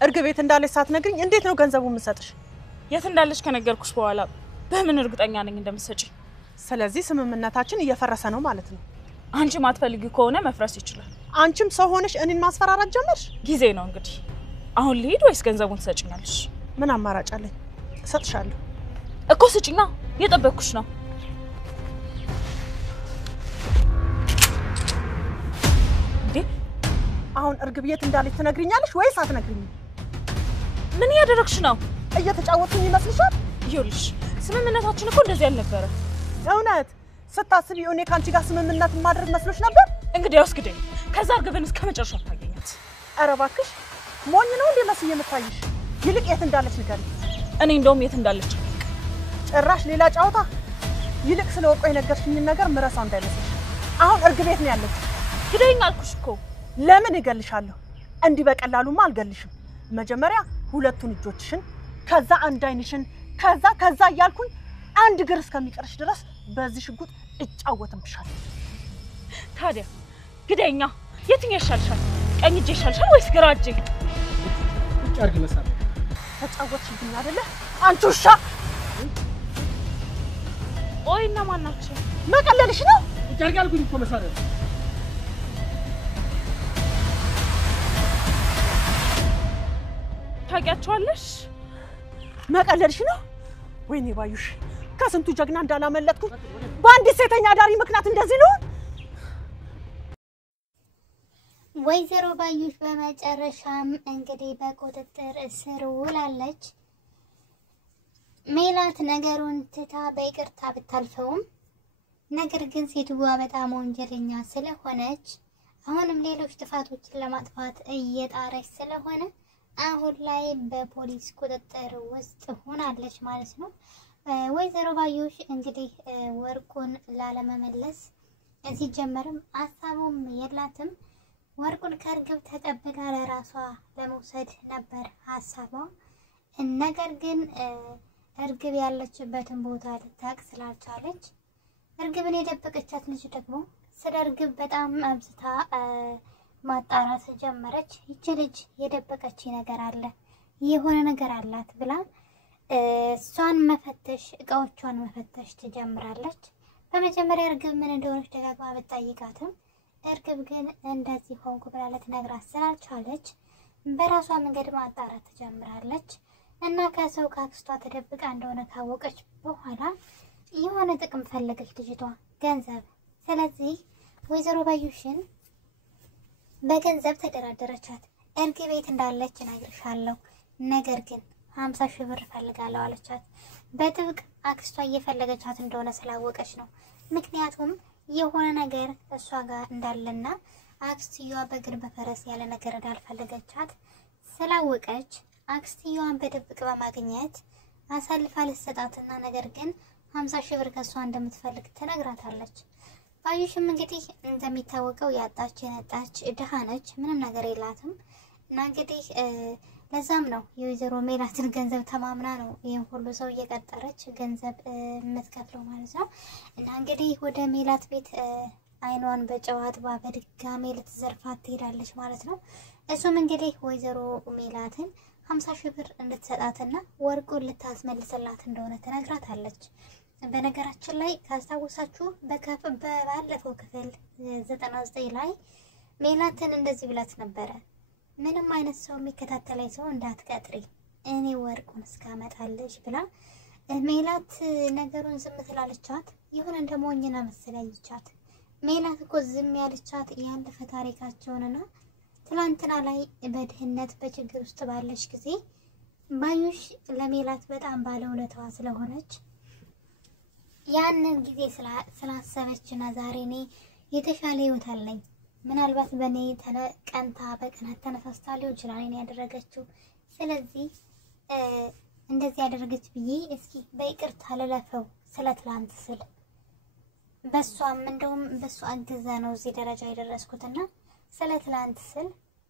እርግብ ቤት እንዳለች ሳትነግሪኝ እንዴት ነው ገንዘቡን የምሰጥሽ? የት እንዳለች ከነገርኩሽ በኋላ በምን እርግጠኛ ነኝ እንደምትሰጪ? ስለዚህ ስምምነታችን እየፈረሰ ነው ማለት ነው። አንቺ ማትፈልጊ ከሆነ መፍረስ ይችላል። አንቺም ሰው ሆነሽ እኔን ማስፈራራት ጀመርሽ። ጊዜ ነው እንግዲህ። አሁን ልሂድ ወይስ ገንዘቡን ትሰጪኛለሽ? ምን አማራጭ አለኝ? እሰጥሻለሁ እኮ ስጪኛ፣ እየጠበቅኩሽ ነው። እንዴ አሁን እርግብ የት እንዳለች ትነግሪኛለሽ ወይስ አትነግሪኝም? ምን እያደረግሽ ነው? እየተጫወቱኝ ይመስልሻል? ይኸውልሽ ስምምነታችን እኮ እንደዚህ አልነበረ። እውነት ስታስቢ እኔ ካንቺ ጋር ስምምነት ማድረግ መስሎሽ ነበር? እንግዲህ አስግደኝ፣ ከዛ እርግብን እስከ መጨረሻው ታገኛት። ኧረ እባክሽ ሞኝ ነው እንዴ መስዬ የምታይሽ? ይልቅ የት እንዳለች ንገሪኝ። እኔ እንደውም የት እንዳለች ጭራሽ ሌላ ጫውታ። ይልቅ ስለወቆ የነገርሽኝን ነገር ምረሳው እንዳይመስልሽ። አሁን እርግብ ቤት ነው ያለችው። ግደኝ አልኩሽ እኮ። ለምን እገልሻለሁ? እንዲህ በቀላሉማ አልገልሽም። መጀመሪያ ሁለቱን እጆችሽን፣ ከዛ አንድ አይንሽን፣ ከዛ እያልኩኝ አንድ እግር እስከሚቀርሽ ድረስ በዚህ ሽጉጥ እጫወትብሻለሁ። ታዲያ ግደኛ። የትኛው ይሻልሻል? ቀኝ እጄ ይሻልሻል ወይስ ግራ እጄ? ጫርግ መሳለ ተጫወትሽብኝ አይደለ አንቺ ውሻ። ኦይና ማናችሁ? መቀለልሽ ነው? ጫርግ አልኩኝ እኮ መሳለ። ታውቂያቸዋለሽ? መቀለልሽ ነው? ወይኔ ባዩሽ ከስንቱ ጀግና እንዳላመለጥኩ በአንድ ሴተኛ ዳሪ ምክንያት እንደዚህ ነው። ወይዘሮ ባዩሽ በመጨረሻም እንግዲህ በቁጥጥር ስር ውላለች። ሜላት ነገሩን ትታ በይቅርታ ብታልፈውም ነገር ግን ሴትዋ በጣም ወንጀለኛ ስለሆነች አሁንም ሌሎች ጥፋቶችን ለማጥፋት እየጣረች ስለሆነ አሁን ላይ በፖሊስ ቁጥጥር ውስጥ ሆናለች ማለት ነው። ወይዘሮ ባዩሽ እንግዲህ ወርቁን ላለመመለስ ሲጀመርም ሀሳቡም የላትም። ወርቁን ከእርግብ ተቀብላ ለራሷ ለመውሰድ ነበር ሀሳቧ። ነገር ግን እርግብ ያለችበትን ቦታ ልታውቅ ስላልቻለች እርግብን የደበቀቻት ልጅ ደግሞ ስለ እርግብ በጣም አብዝታ ማጣራት ጀመረች። ይቺ ልጅ የደበቀች ነገር አለ፣ የሆነ ነገር አላት ብላ እሷን መፈተሽ፣ እቃዎቿን መፈተሽ ትጀምራለች። በመጀመሪያ እርግብ ምን እንደሆነች ደጋግማ ብትጠይቃትም እርግብ ግን እንደዚህ ሆንኩ ብላ ልትነግራት ስላልቻለች በራሷ መንገድ ማጣራት ትጀምራለች እና ከሰው ከአክስቷ ተደብቃ እንደሆነ ካወቀች በኋላ የሆነ ጥቅም ፈለገች ልጅቷ፣ ገንዘብ። ስለዚህ ወይዘሮ ባዩሽን በገንዘብ ተደራደረቻት። እርግብ ቤት እንዳለች እነግርሻለሁ፣ ነገር ግን 50 ሺህ ብር ፈልጋለሁ አለቻት። በጥብቅ አክስቷ እየፈለገቻት እንደሆነ ስላወቀች ነው። ምክንያቱም የሆነ ነገር እሷ ጋር እንዳለና አክስትዮዋ በእግር በፈረስ ያለ ነገር እንዳልፈለገቻት ስላወቀች አክስትዮዋን በድብቅ በማግኘት አሳልፋ ልትሰጣትና ነገር ግን 50 ሺህ ብር ከሷ እንደምትፈልግ ትነግራታለች። ባዩሽም እንግዲህ እንደሚታወቀው ያጣች የነጣች ድሃ ነች፣ ምንም ነገር የላትም እና እንግዲህ ለዛም ነው የወይዘሮ ሜላትን ገንዘብ ተማምና ነው ይሄን ሁሉ ሰው እየቀጠረች ገንዘብ የምትከፍለው ማለት ነው። እና እንግዲህ ወደ ሜላት ቤት አይኗን በጨዋታ በድጋሜ ልትዘርፋት ትሄዳለች ማለት ነው። እሱም እንግዲህ ወይዘሮ ሜላትን 50 ሺህ ብር እንድትሰጣትና ወርቁን ልታስመልስላት እንደሆነ ትነግራታለች። በነገራችን ላይ ካስታወሳችሁ ባለፈው ክፍል 99 ላይ ሜላትን እንደዚህ ብላት ነበረ፣ ምንም አይነት ሰው የሚከታተለኝ ሰው እንዳትቀጥሪ እኔ ወርቁን እስካመጣልሽ ብላ ሜላት ነገሩን ዝም ትላለቻት። ይሁን እንደሞኝና መሰለኝቻት። ሜላት እኮ ዝም ያለቻት ያለፈ ታሪካቸውንና ትላንትና ላይ በድህነት በችግር ውስጥ ባለች ጊዜ ባዩሽ ለሜላት በጣም ባለውለታዋ ስለሆነች ያንን ጊዜ ስላሰበችና ዛሬ እኔ የተሻለ ህይወት አለኝ፣ ምናልባት በኔ ቀንታ በቅናት ተነሳስታ ሊሆን ይችላል እኔ ያደረገችው፣ ስለዚህ እንደዚህ ያደረገች ብዬ እስኪ በይቅርታ ልለፈው ስለትላንት ስል በሷም እንደውም በሷ አግዛ ነው እዚህ ደረጃ የደረስኩትና ስለትላንት ስል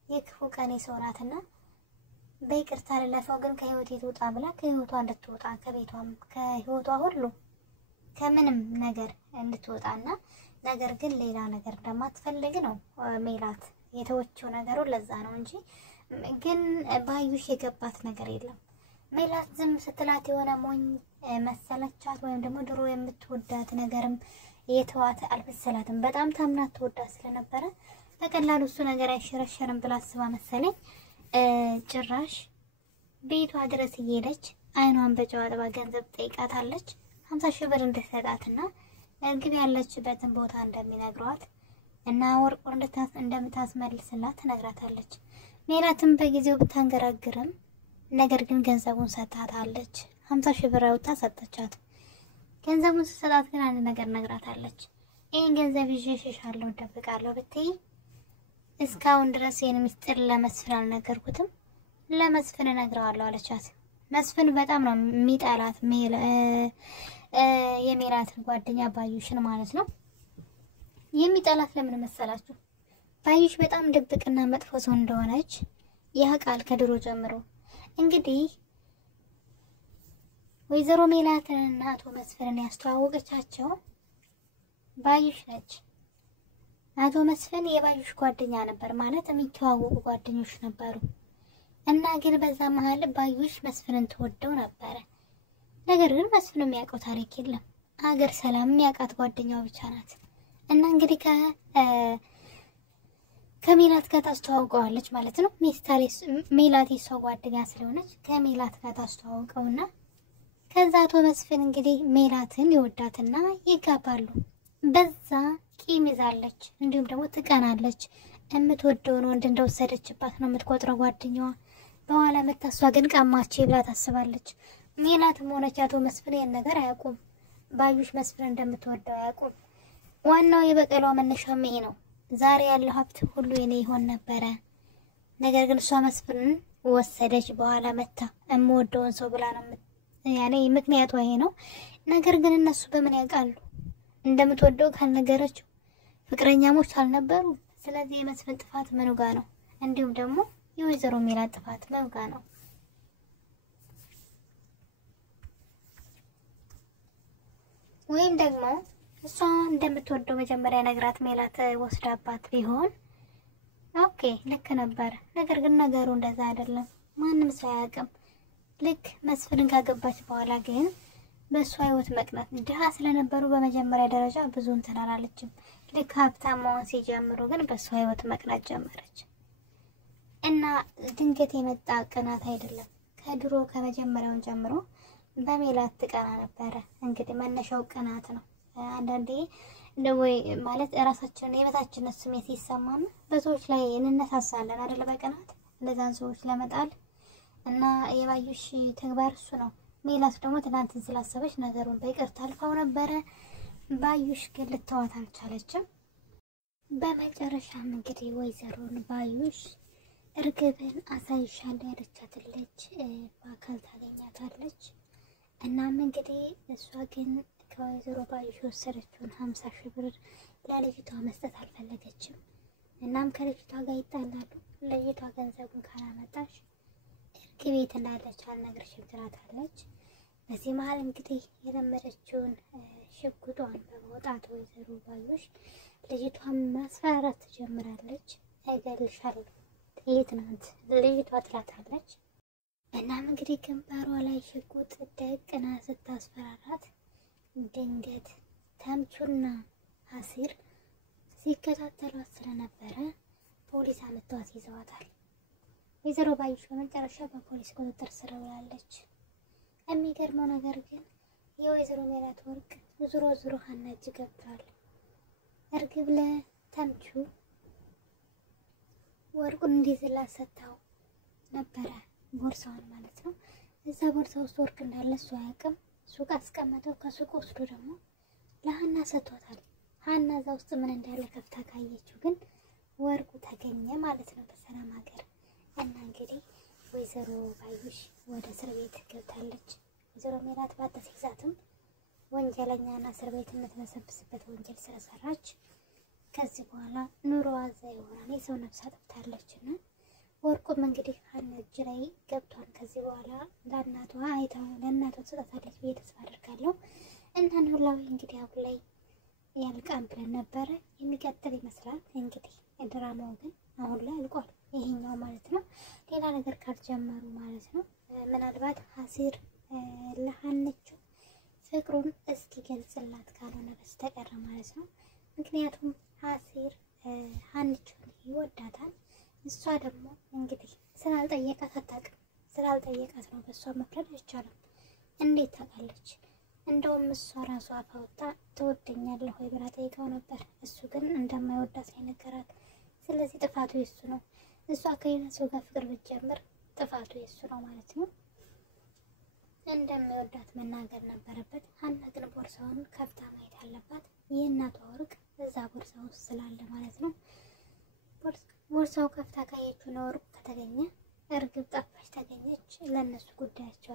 የክፉ ቀኔ ሰው ናትና በይቅርታ ልለፈው፣ ግን ከህይወቴ ትውጣ ብላ ከህይወቷ እንድትወጣ ከቤቷም ከህይወቷ ሁሉ ከምንም ነገር እንድትወጣና ነገር ግን ሌላ ነገር እንደማትፈልግ ነው ሜላት የተወችው ነገሩ። ለዛ ነው እንጂ ግን ባዩሽ የገባት ነገር የለም። ሜላት ዝም ስትላት የሆነ ሞኝ መሰለቻት ወይም ደግሞ ድሮ የምትወዳት ነገርም የተዋት አልመሰላትም። በጣም ታምናት ትወዳት ስለነበረ በቀላሉ እሱ ነገር አይሸረሸርም ብላ አስባ መሰለኝ ጭራሽ ቤቷ ድረስ እየሄደች አይኗን በጨው አጥባ ገንዘብ ጠይቃታለች። 50 ሺህ ብር እንድትሰጣትና እርግብ ያለችበትን ቦታ እንደሚነግሯት እና ወርቁ እንደምታስመልስላት ትነግራታለች። ሜላትም በጊዜው ብታንገራግርም ነገር ግን ገንዘቡን ሰጣታለች። 50 ሺህ ብር አውጥታ ሰጠቻት። ገንዘቡን ስትሰጣት ግን አንድ ነገር ነግራታለች። ይሄን ገንዘብ ይዤ እሸሻለሁ ደብቃለሁ ብትይ እስካሁን ድረስ የኔ ምስጢር ለመስፍን አልነገርኩትም፣ ለመስፍን እነግረዋለሁ አለቻት። መስፍን በጣም ነው የሚጣላት የሜላትን ጓደኛ ባዩሽን ማለት ነው። የሚጣላት ለምን መሰላችሁ? ባዩሽ በጣም ድብቅና መጥፎ ሰው እንደሆነች ያውቃል ከድሮ ጀምሮ። እንግዲህ ወይዘሮ ሜላትንና አቶ መስፍንን ያስተዋወቀቻቸው ባዩሽ ነች። አቶ መስፍን የባዩሽ ጓደኛ ነበር ማለት የሚተዋወቁ ጓደኞች ነበሩ። እና ግን በዛ መሃል ባዩሽ መስፍንን ትወደው ነበር። ነገር ግን መስፍን የሚያውቀው ታሪክ የለም። አገር ሰላም የሚያውቃት ጓደኛው ብቻ ናት። እና እንግዲህ ከሜላት ጋር ታስተዋውቀዋለች ማለት ነው። ሜላት የሷ ጓደኛ ስለሆነች ከሜላት ጋር ታስተዋውቀውና ከዛ አቶ መስፍን እንግዲህ ሜላትን ይወዳትና ይጋባሉ። በዛ ቂም ይዛለች፣ እንዲሁም ደግሞ ትቀናለች። የምትወደውን ወንድ እንደወሰደችባት ነው የምትቆጥረው ጓደኛዋ። በኋላ መታሷ ግን ቀማች ብላ ታስባለች። ሜላትም ሆነች አቶ መስፍን ይሄን ነገር አያውቁም። ባዩሽ መስፍን እንደምትወደው አያውቁም። ዋናው የበቀሏ መነሻም ይሄ ነው። ዛሬ ያለው ሀብት ሁሉ የኔ ይሆን ነበረ፣ ነገር ግን እሷ መስፍንን ወሰደች። በኋላ መታ የምወደውን ሰው ብላ ነው ያኔ ምክንያቱ ይሄ ነው። ነገር ግን እነሱ በምን ያውቃሉ? እንደምትወደው ካልነገረችው ፍቅረኛሞች አልነበሩ። ስለዚህ የመስፍን ጥፋት ምኑ ጋር ነው? እንዲሁም ደግሞ የወይዘሮ ሜላት ጥፋት ምኑ ጋር ነው? ወይም ደግሞ እሷ እንደምትወደው መጀመሪያ ነግራት ሜላት ወስዳባት ቢሆን ኦኬ ልክ ነበር። ነገር ግን ነገሩ እንደዛ አይደለም። ማንም ሰው አያውቅም። ልክ መስፍንን ካገባች በኋላ ግን በሷ ህይወት መቅናት ድሃ ስለነበሩ በመጀመሪያ ደረጃ ብዙ እንትን አላለችም። ልክ ሀብታም መሆን ሲጀምሩ ግን በሷ ህይወት መቅናት ጀመረች። እና ድንገት የመጣ ቅናት አይደለም። ከድሮ ከመጀመሪያውን ጀምሮ በሜላት ትቀና ነበረ። እንግዲህ መነሻው ቅናት ነው። አንዳንዴ ወይ ማለት ራሳችንን የበታችነት ስሜት ይሰማና በሰዎች ላይ እንነሳሳለን አይደል? በቅናት እነዛን ሰዎች ለመጣል እና የባዩሽ ተግባር እሱ ነው። ሜላት ደግሞ ትናንትን ስላሰበች ነገሩን በይቅርታ አልፋው ነበረ። ባዩሽ ግን ልተዋት አልቻለችም። በመጨረሻም እንግዲህ ወይዘሮን ባዩሽ እርግብን አሳይሻለሁ ያለቻትን ልጅ በአካል ታገኛታለች። እናም እንግዲህ እሷ ግን ከወይዘሮ ባዩሽ የወሰደችውን 50 ሺህ ብር ለልጅቷ መስጠት አልፈለገችም። እናም ከልጅቷ ጋር ይጣላሉ። ልጅቷ ገንዘቡን ካላመጣሽ እርግብ የት እንዳለች አልነግርሽም ትላታለች። በዚህ መሀል እንግዲህ የለመደችውን ሽጉጧን በመውጣት ወይዘሮ ባዩሽ ልጅቷን ማስፈራራት ትጀምራለች። እገልሻለሁ ጥይት ናት ልጅቷ ትላታለች። እናም እንግዲህ ግንባሯ ላይ ሽጉጥ ደቅና ስታስፈራራት ድንገት ተምቹና አሲር ሲከታተሏት ስለነበረ ፖሊስ አመጣዋት ይዘዋታል። ወይዘሮ ባዩሽ በመጨረሻ በፖሊስ ቁጥጥር ስር ውላለች። የሚገርመው ነገር ግን የወይዘሮ ሜላት ወርቅ ዙሮ ሀና እጅ ገብቷል። እርግብ ለተምቹ ወርቁን እንዲይዝላት ሰጥታው ነበረ፣ ቦርሳዋን ማለት ነው። እዛ ቦርሳ ውስጥ ወርቅ እንዳለ እሱ አያውቅም። ሱቅ አስቀመጠው። ከሱቅ ወስዶ ደግሞ ለሀና ሰጥቷታል። ሀና እዛ ውስጥ ምን እንዳለ ከፍታ ካየችው ግን ወርቁ ተገኘ ማለት ነው በሰላም ሀገር። እና እንግዲህ ወይዘሮ ባዩሽ ወደ እስር ቤት ገብታለች። ወይዘሮ ሜላት ባትይዛትም ወንጀለኛና እስር ቤት የምትመሰብስበት ወንጀል ስለሰራች ከዚህ በኋላ ኑሮዋ እዛ ይሆናል። የሰው ነፍስ አጥፍታለችና ወርቁም እንግዲህ ሀና እጅ ላይ ገብቷል። ከዚህ በኋላ ለእናቷ ለእናቷ ትሰጣታለች ብዬ ተስፋ አደርጋለሁ። እና ኖላዊ እንግዲህ አሁን ላይ ያልቃል ብለን ነበረ። የሚቀጥል ይመስላል እንግዲህ ድራማው ግን አሁን ላይ አልቋል። ይሄኛው ማለት ነው። ሌላ ነገር ካልጀመሩ ማለት ነው። ምናልባት ሀሲር ለሀንቹ ፍቅሩን እስኪ ገልጽላት ካልሆነ በስተቀር ማለት ነው። ምክንያቱም ሀሲር ሀንቹን ይወዳታል። እሷ ደግሞ እንግዲህ ስላልጠየቃት አታውቅም። ስላልጠየቃት ነው በእሷ መፍረድ አይቻልም። እንዴት ታውቃለች? እንደውም እሷ ራሷ አፋውታ ትወደኛለህ ወይ ብላ ጠይቀው ነበር። እሱ ግን እንደማይወዳት የነገራት። ስለዚህ ጥፋቱ የሱ ነው። እሷ ከሌላ ሰው ጋር ፍቅር ብትጀምር ጥፋቱ የሱ ነው ማለት ነው። እንደማይወዳት መናገር ነበረበት። ሀና ግን ቦርሳውን ከፍታ ማየት አለባት። የእናቷ ወርቅ እዛ ቦርሳ ውስጥ ስላለ ማለት ነው። ቦርሳው ከፍታ ካየችው ነው ወርቁ ከተገኘ እርግብ ጠፋች ተገኘች፣ ለእነሱ ጉዳያቸው